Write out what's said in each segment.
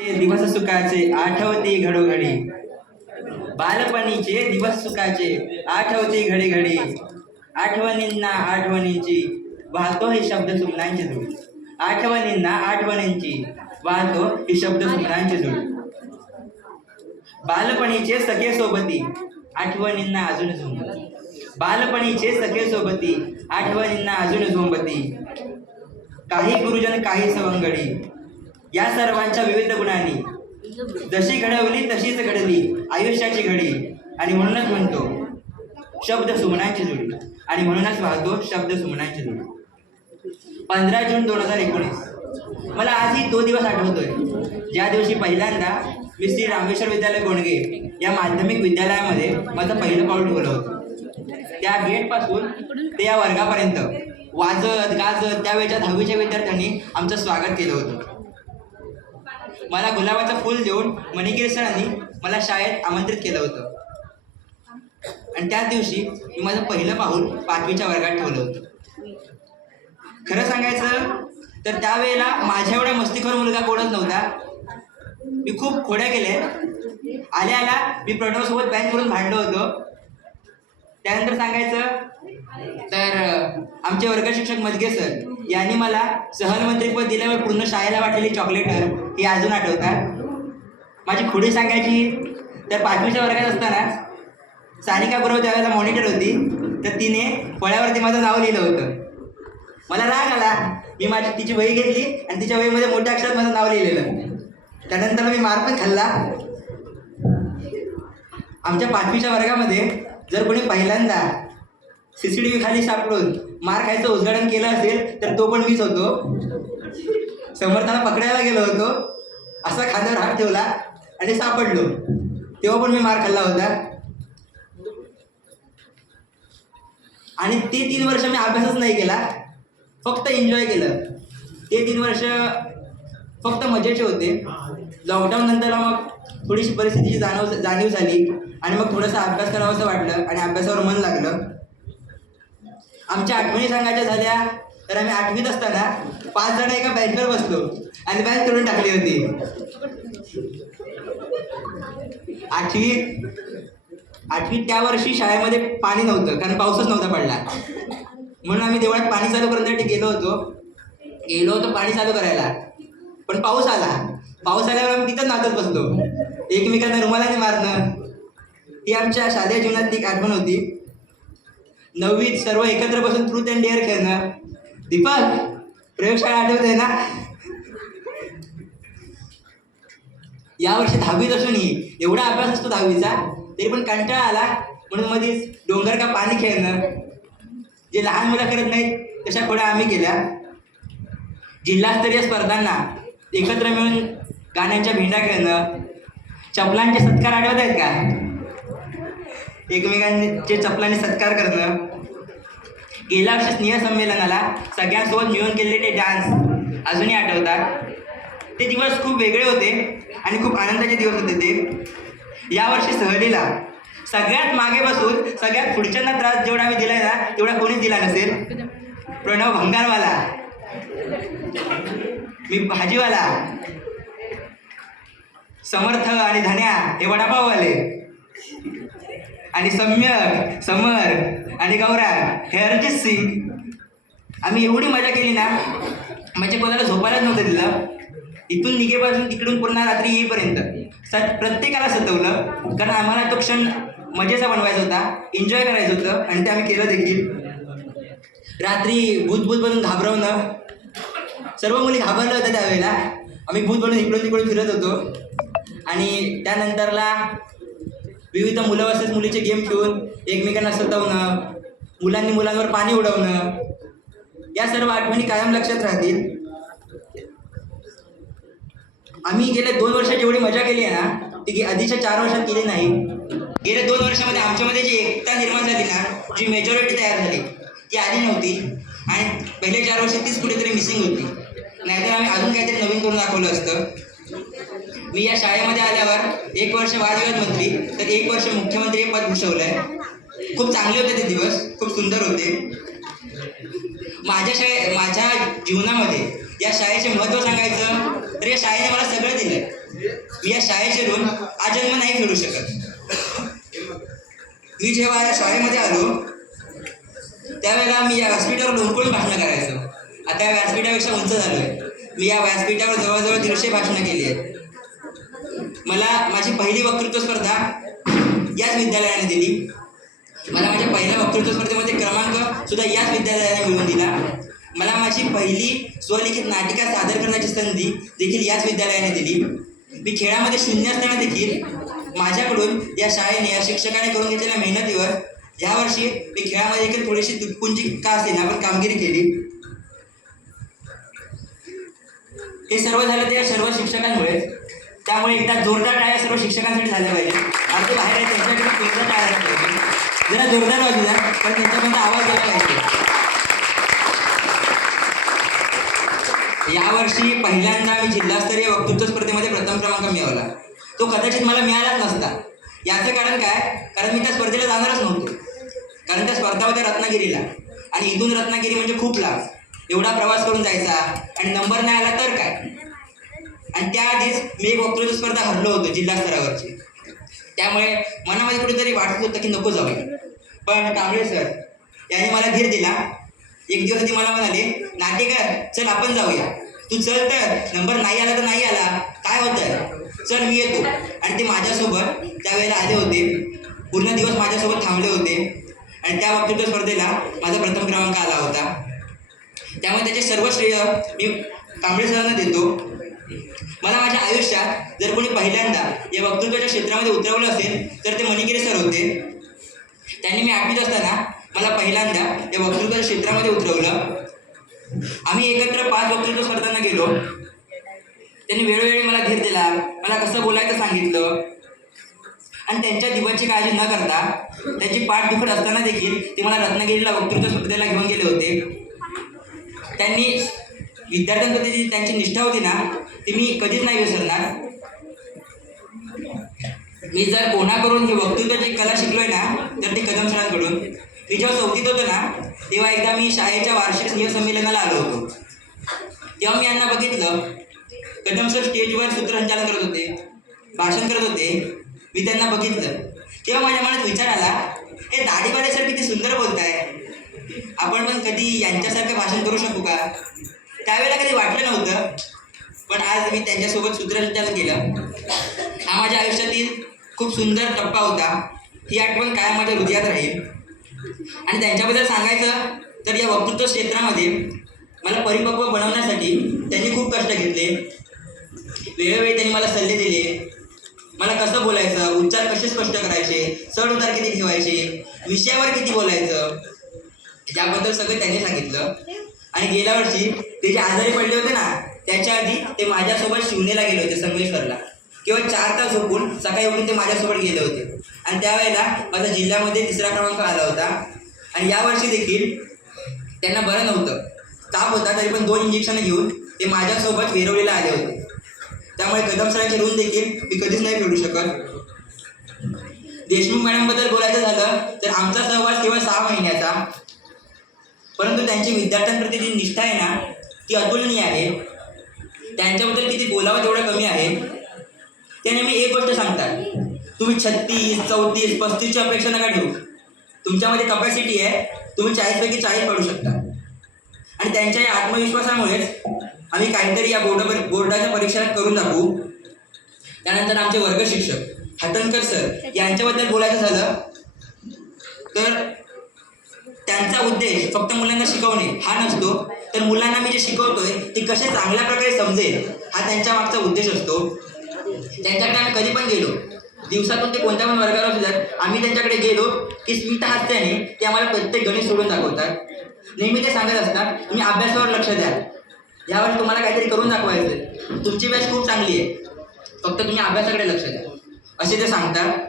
दिवस सुखाचे आठवते घडोघडी, बालपणीचे दिवस सुखाचे आठवते घडी घडी, आठवणींना आठवणींची वाहतो हे शब्द सुमनांचे जोडी, आठवणींना आठवणींची वाहतो हे शब्द सुमनांचे जोडी. बालपणीचे सखे सोबती आठवणींना अजून झोंबती, बालपणीचे सखे सोबती आठवणींना अजून झोंबती. काही गुरुजन काही सवंगडी, या सर्वांच्या विविध गुणांनी जशी घडवली तशीच घडली आयुष्याची घडी. आणि म्हणूनच म्हणतो शब्द सुमनांची जोडी, आणि म्हणूनच वाहतो शब्द सुमनांची जोडी. 15 जून 2019 मला आजही तो दिवस आठवतोय ज्या दिवशी पहिल्यांदा मी श्री रामेश्वर विद्यालय गोंडगे या माध्यमिक विद्यालयामध्ये माझं पहिलं पाऊल ठेवलं होतं. त्या गेटपासून ते या वर्गापर्यंत वाजत गाजत त्यावेळेच्या 10वीच्या विद्यार्थ्यांनी आमचं स्वागत केलं होतं. मला गुलाबाचं फूल देऊन मणिगिरी सरांनी मला शाळेत आमंत्रित केलं होतं. आणि त्याच दिवशी मी माझं पहिलं पाऊल 5वीच्या वर्गात ठेवलं होतं. खरं सांगायचं तर त्यावेळेला माझ्या एवढा मस्तीखोर मुलगा कोणच नव्हता. मी खूप खोड्या केल्या. आल्या मी प्रणवसोबत बँकवरून भांडलो होतो. त्यानंतर सांगायचं तर आमचे वर्ग शिक्षक मजगे सर यांनी मला सहलमंत्रीपद दिल्यावर पूर्ण शाळेला वाटलेली चॉकलेट ही अजून आठवतात. माझी खोडी सांगायची तर 5वीच्या वर्गात असताना सानिका बरोबर त्यावेळेला मॉनिटर होती, तर तिने फळ्यावरती माझं नाव लिहिलं होतं. मला राग आला. मी तिची वही घेतली आणि तिच्या वहीमध्ये मोठ्या अक्षरात माझं नाव लिहिलेलं. त्यानंतर मी मार पण खाल्ला. आमच्या 5वीच्या वर्गामध्ये जर कोणी पहिल्यांदा CCTV खाली सापडून मार खायचं उद्घाटन केलं असेल तर तो पण मीच होतो. समर्थाला पकडायला गेलो होतो, असा खांद्यावर हात ठेवला आणि सापडलो. तेव्हा पण मी मार खाल्ला होता. आणि ते 3 वर्ष मी अभ्यासच नाही केला, फक्त एन्जॉय केलं. ते 3 वर्ष फक्त मजेचे होते. लॉकडाऊन नंतर मग थोडीशी परिस्थितीची जाणीव झाली आणि मग थोडंसं अभ्यास करावंसं वाटलं आणि अभ्यासावर मन लागलं. आमच्या आठवणी सांगायच्या झाल्या तर आम्ही 8वीत असताना 5 जण एका बँकेवर बसलो आणि बँक तोडून टाकली होती. 8वीत त्या वर्षी शाळेमध्ये पाणी नव्हतं, कारण पाऊसच नव्हता पडला. म्हणून आम्ही देवळात पाणी चालू करण्यासाठी गेलो होतो पाणी चालू करायला. पण पाऊस आल्यावर आम्ही तिथंच नाचत बसलो, एकमेकांना रुमालाने मारणं. ही आमच्या शालेय जीवनातली एक आठवण होती. 9वीत सर्व एकत्र बसून ट्रूथ अँड डेअर खेळणं. दीपक, प्रयोगशाळा आठवते ना? यावर्षी 10वीत असूनही एवढा अभ्यास असतो 10वीचा, तरी पण कंटाळा आला म्हणून मध्येच डोंगर का पाणी खेळणं. जे लहान मुलं करत नाहीत तशा खोड्या आम्ही केल्या. जिल्हास्तरीय स्पर्धांना एकत्र मिळून गाण्यांच्या भेंड्या खेळणं. चपलांचे सत्कार आठवत आहेत का? एकमेकांचे चपलांनी सत्कार करणं. गेल्या वर्षी स्नेहसंमेलनाला सगळ्यांसोबत मिळून केलेले ते डान्स अजूनही आठवतात. ते दिवस खूप वेगळे होते आणि खूप आनंदाचे दिवस होते ते. यावर्षी सहलीला सगळ्यात मागे बसून सगळ्यात पुढच्यांना त्रास जेवढा आम्ही दिलाय ना तेवढा कोणीच दिला नसेल. प्रणव भंगारवाला, मी भाजीवाला, समर्थ आणि धन्या हे वडापाववाले, आणि सम्यक, समर आणि गौरांग हे अरिजित सिंग. आम्ही एवढी मजा केली ना म्हणजे कोणाला झोपायलाच नव्हतं दिलं. इथून निघेपासून तिकडून पूर्ण रात्री येईपर्यंत प्रत्येकाला सतवलं, कारण आम्हाला तो क्षण मजेचा बनवायचा होता, एन्जॉय करायचं होतं आणि ते आम्ही केलं देखील. रात्री भूत बनून घाबरवणं. सर्व मुली घाबरल्या होत्या त्यावेळेला. आम्ही भूत बनून इकडून तिकडून फिरत होतो. आणि त्यानंतरला विविध मुलं वर्सेस मुलीचे गेम खेळून एकमेकांना सतवणं, मुलांनी मुलांवर पाणी उडवणं. या सर्व आठवणी कायम लक्षात राहतील. आम्ही गेल्या 2 वर्षात जेवढी मजा केली आहे ना ती आधीच्या 4 वर्षात केली नाही. गेल्या 2 वर्षामध्ये आमच्यामध्ये जी एकता निर्माण झाली ना, जी मेजॉरिटी तयार झाली ती आधी नव्हती. आणि पहिले 4 वर्षात तीच कुठेतरी मिसिंग होती. नाहीतर आम्ही अजून काहीतरी नवीन करून दाखवलं असतं. मी या शाळेमध्ये आल्यावर 1 वर्ष वादविवाद मंत्री तर 1 वर्ष मुख्यमंत्री हे पद भूषवलं आहे. खूप चांगले होते ते दिवस, खूप सुंदर होते. माझ्या जीवनामध्ये या शाळेचे महत्त्व सांगायचं तर या शाळेने मला सगळं दिलं. मी या शाळेचे ऋण आजन्म नाही फेडू शकत. मी जेव्हा या शाळेमध्ये आलो त्यावेळेला मी या व्यासपीठावर लोंबकळून भाषणं करायचो. आता या व्यासपीठापेक्षा उंच झालो आहे. मी या व्यासपीठावर जवळजवळ 150 भाषणं केली आहेत. मला माझी पहिली वक्तृत्व स्पर्धा याच विद्यालयाने दिली. मला माझ्या पहिल्या वक्तृत्व स्पर्धेमध्ये क्रमांक सुद्धा याच विद्यालयाने मिळवून दिला. मला माझी पहिली स्वलिखित नाटिका सादर करण्याची संधी देखील याच विद्यालयाने दिली. मी खेळामध्ये शून्य असताना देखील माझ्याकडून या शाळेने या शिक्षकाने करून घेतलेल्या मेहनतीवर यावर्षी मी खेळामध्ये देखील थोडीशी तुटपुंजी का असेना पण कामगिरी केली. हे सर्व झालं त्या सर्व शिक्षकांमुळे. त्यामुळे एकदा जोरदार टाळ्या सर्व शिक्षकांसाठी झाल्या पाहिजे. अगदी बाहेर आहे त्यांच्याकडे जोरदार टाळ्या पाहिजे. जरा जोरदार वाजू द्या पण त्यांच्यापर्यंत आवाज गेला पाहिजे. यावर्षी पहिल्यांदा मी जिल्हास्तरीय वक्तृत्व स्पर्धेमध्ये प्रथम क्रमांक मिळवला. तो कदाचित मला मिळालाच नसता. याचं कारण काय? कारण मी त्या स्पर्धेला जाणारच नव्हतो. कारण त्या स्पर्धा होत्या रत्नागिरीला आणि इथून रत्नागिरी म्हणजे खूप लांब. एवढा प्रवास करून जायचा आणि नंबर नाही आला तर काय. आणि त्याआधीच मी एक वक्तृत्व स्पर्धा हरलो होतो जिल्हा स्तरावरची. त्यामुळे मनामध्ये कुठेतरी वाटत होतं की नको जाऊया. पण कांबळे सर यांनी मला धीर दिला. एक दिवस आधी मला म्हणाले, नाटेकर चल आपण जाऊया. तू चल तर नंबर नाही आला तर नाही आला काय होतं, चल मी येतो. आणि ते माझ्यासोबत त्यावेळेला आले होते. पूर्ण दिवस माझ्यासोबत थांबले होते आणि त्या वक्तृत्व स्पर्धेला माझा प्रथम क्रमांक आला होता. त्यामुळे त्याचे सर्व श्रेय मी कांबळे सरांना देतो. मला माझ्या आयुष्यात जर कोणी पहिल्यांदा या वक्तृत्वाच्या क्षेत्रामध्ये उतरवलं असेल तर ते मणिगिरे सर होते. त्यांनी मी 8वीत असताना मला पहिल्यांदा या वक्तृत्वाच्या क्षेत्रामध्ये उतरवलं. आम्ही एकत्र 5 वक्तृत्व स्पर्धांना गेलो. त्यांनी वेळोवेळी मला धीर दिला, मला कसं बोलायचं सांगितलं आणि त्यांच्या जीवाची काळजी न करता त्यांची पाठ दुखत असताना देखील ते मला रत्नागिरीला वक्तृत्व स्पर्धेला घेऊन गेले होते. त्यांनी विद्यार्थ्यांप्रती जी त्यांची निष्ठा होती ना ती मी कधीच नाही विसरणार. मी जर कोणाकडून ही वक्तृत्वाची कला शिकलोय ना तर ती कदम सरांकडून. मी जेव्हा 4थीत होतो ना तेव्हा एकदा मी शाळेच्या वार्षिक स्नेहसंमेलनाला आलो होतो. तेव्हा मी यांना बघितलं. कदम सर स्टेजवर सूत्रसंचालन करत होते, भाषण करत होते. मी त्यांना बघितलं तेव्हा माझ्या मनात विचार आला, हे दाढीवाले सर किती सुंदर बोलताय, आपण पण कधी यांच्यासारखं भाषण करू शकू का. त्यावेळेला कधी वाटलं नव्हतं पण आज मी त्यांच्यासोबत सूत्रसंचालन केलं. हा माझ्या आयुष्यातील खूप सुंदर टप्पा होता. ही आठवण कायम माझ्या हृदयात राहील. आणि त्यांच्याबद्दल सांगायचं तर या वक्तृत्व क्षेत्रामध्ये मला परिपक्व बनवण्यासाठी त्यांनी खूप कष्ट घेतले. वेळोवेळी त्यांनी मला सल्ले दिले, मला कसं बोलायचं, उच्चार कसे स्पष्ट करायचे, चढ उतार किती ठेवायचे, विषयावर किती बोलायचं, याबद्दल सगळं त्यांनी सांगितलं. आणि गेल्या वर्षी ते जे आजारी पडले होते ना त्याच्या आधी ते माझ्यासोबत शिवनेला गेले होते संगमेश्वरला. केवळ 4 तास झोपून सकाळी उठून ते माझ्यासोबत गेले होते. आणि त्यावेळेला माझा जिल्ह्यामध्ये 3रा क्रमांक आला होता. आणि यावर्षी देखील त्यांना बरं नव्हतं, ताप होता, तरी पण 2 इंजेक्शनं घेऊन ते माझ्यासोबत वेरवलीला आले होते. त्यामुळे कदम सरांचे ऋण देखील मी कधीच नाही फेडू शकत. देशमुख मॅडमबद्दल बोलायचं झालं तर आमचा सहवास केवळ 6 महिन्याचा, परंतु त्यांची विद्यार्थ्यांप्रती जी निष्ठा आहे ना ती अतुलनीय आहे. त्यांच्याबद्दल किती बोलावं तेवढं कमी आहे. ते नेहमी एक गोष्ट सांगतात, तुम्ही 36, 34, 35ची अपेक्षा नका ठेवू. तुमच्यामध्ये कपॅसिटी आहे, तुम्ही 40पैकी 40 पडू शकता. आणि त्यांच्या या आत्मविश्वासामुळेच आम्ही काहीतरी या बोर्डाच्या परीक्षा करून दाखवू. त्यानंतर आमचे वर्ग शिक्षक हातनकर सर यांच्याबद्दल बोलायचं झालं तर त्यांचा उद्देश फक्त मुलांना शिकवणे हा नसतो, तर मुलांना मी जे शिकवतोय ते कसे चांगल्या प्रकारे समजेल हा त्यांच्या मागचा उद्देश असतो. त्यांच्याकडे आम्ही कधी पण गेलो, दिवसातून ते कोणत्या पण वर्गाला असतात, आम्ही त्यांच्याकडे गेलो की स्मित हास्याने ते आम्हाला प्रत्येक गणित सोडून दाखवतात. नेहमी ते सांगत असतात, तुम्ही अभ्यासावर लक्ष द्या, यावर तुम्हाला काहीतरी करून दाखवायचं, तुमची बॅच खूप चांगली आहे, फक्त तुम्ही अभ्यासाकडे लक्ष द्या असे ते सांगतात.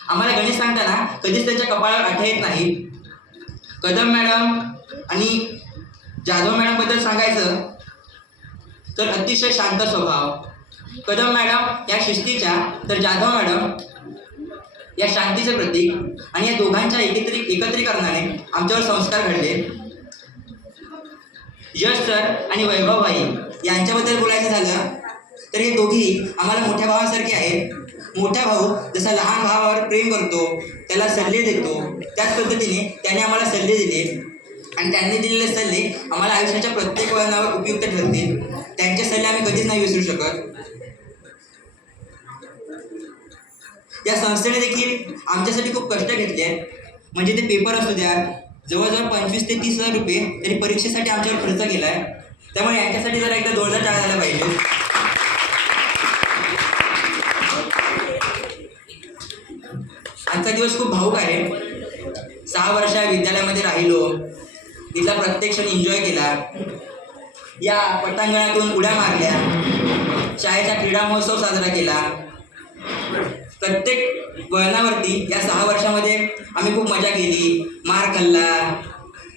आम्हाला गणित सांगताना कधीच त्यांच्या कपाळावर आठा येत नाही. कदम मॅडम आणि जाधव मॅडमबद्दल सांगायचं तर अतिशय शांत स्वभाव. कदम मॅडम या शिस्तीच्या तर जाधव मॅडम या शांतीचे प्रतीक. आणि या दोघांच्या एकत्रीकरणाने आमच्यावर संस्कार घडले. यश सर आणि वैभव भाई यांच्याबद्दल बोलायचं झालं तर हे दोघी आम्हाला मोठ्या भावासारखे आहेत. मोठा भाऊ जसा लहान भावावर प्रेम करतो, त्याला सल्ले देतो, त्याच पद्धतीने त्याने आम्हाला सल्ले दिले आणि त्यांनी दिलेले सल्ले आम्हाला आयुष्याच्या प्रत्येक वळणावर उपयुक्त ठरतील. त्यांचे सल्ले आम्ही कधीच नाही विसरू शकत. या संस्थेने देखील आमच्यासाठी खूप कष्ट घेतले आहेत. म्हणजे ते पेपर असू द्या, जवळजवळ 25,000 ते 30,000 रुपये तरी परीक्षेसाठी आमच्यावर खर्च केला आहे. त्यामुळे यांच्यासाठी जरा एकदा जोरदार टाळ्या झाल्या पाहिजे. आजचा दिवस खूप भावूक आहे. 6 वर्ष विद्यालयामध्ये राहिलो, तिथला प्रत्येक क्षण एन्जॉय केला, या पटांगणातून उड्या मारल्या, शाळेचा क्रीडा महोत्सव साजरा केला. प्रत्येक वळणावरती या 6 वर्षामध्ये आम्ही खूप मजा केली, मार खाल्ला.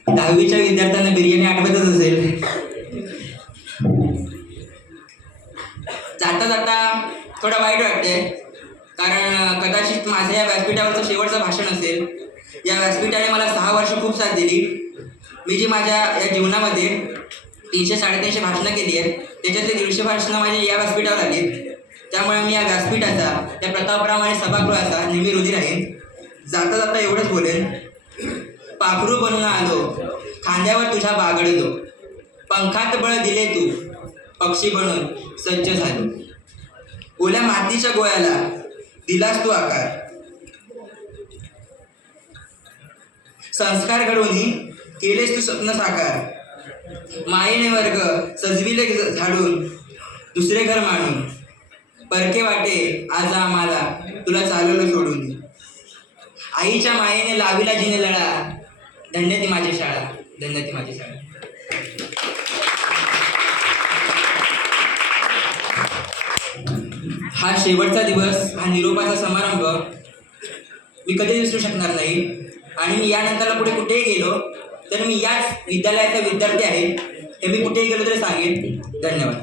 10वीच्या विद्यार्थ्यांना बिर्याणी आठवतच असेल. जाता जाता थोडं वाईट वाटते, कारण कदाचित माझं या व्यासपीठावरचं शेवटचं भाषण असेल. या व्यासपीठाने मला 6 वर्ष खूप साथ दिली. मी जी माझ्या या जीवनामध्ये 300-350 भाषणं केली आहेत, त्याच्यातले 150 भाषणं माझी या व्यासपीठावर आली. त्यामुळे मी या व्यासपीठाचा, त्या प्रतापराव सभागृहाचा नेहमी ऋणी राहीन. जाता जाता एवढंच बोलेन. पाखरू बनून आलो, खांद्यावर तुझ्या बागडलो, पंखात बळ दिले तू, पक्षी बनून सज्ज झालो. ओल्या मातीच्या गोळ्याला दिलास तू आकार, संस्कार घडवून केलेस तू स्वप्न साकार. मायेने वर्ग सजविले झाडून, दुसरे घर मांडून, परके वाटे आज आम्हाला तुला चालवलं सोडून. आईच्या मायेने लाविला जिने लळा, धन्य ती माझी शाळा, धन्य ती माझी शाळा. हा शेवटचा दिवस, हा निरोपाचा समारंभ मी कधी विसरू शकणार नाही. आणि मी यानंतरला पुढे कुठेही गेलो तर मी याच विद्यालयाचा विद्यार्थी आहे हे मी कुठेही गेलो तरी सांगेन. धन्यवाद.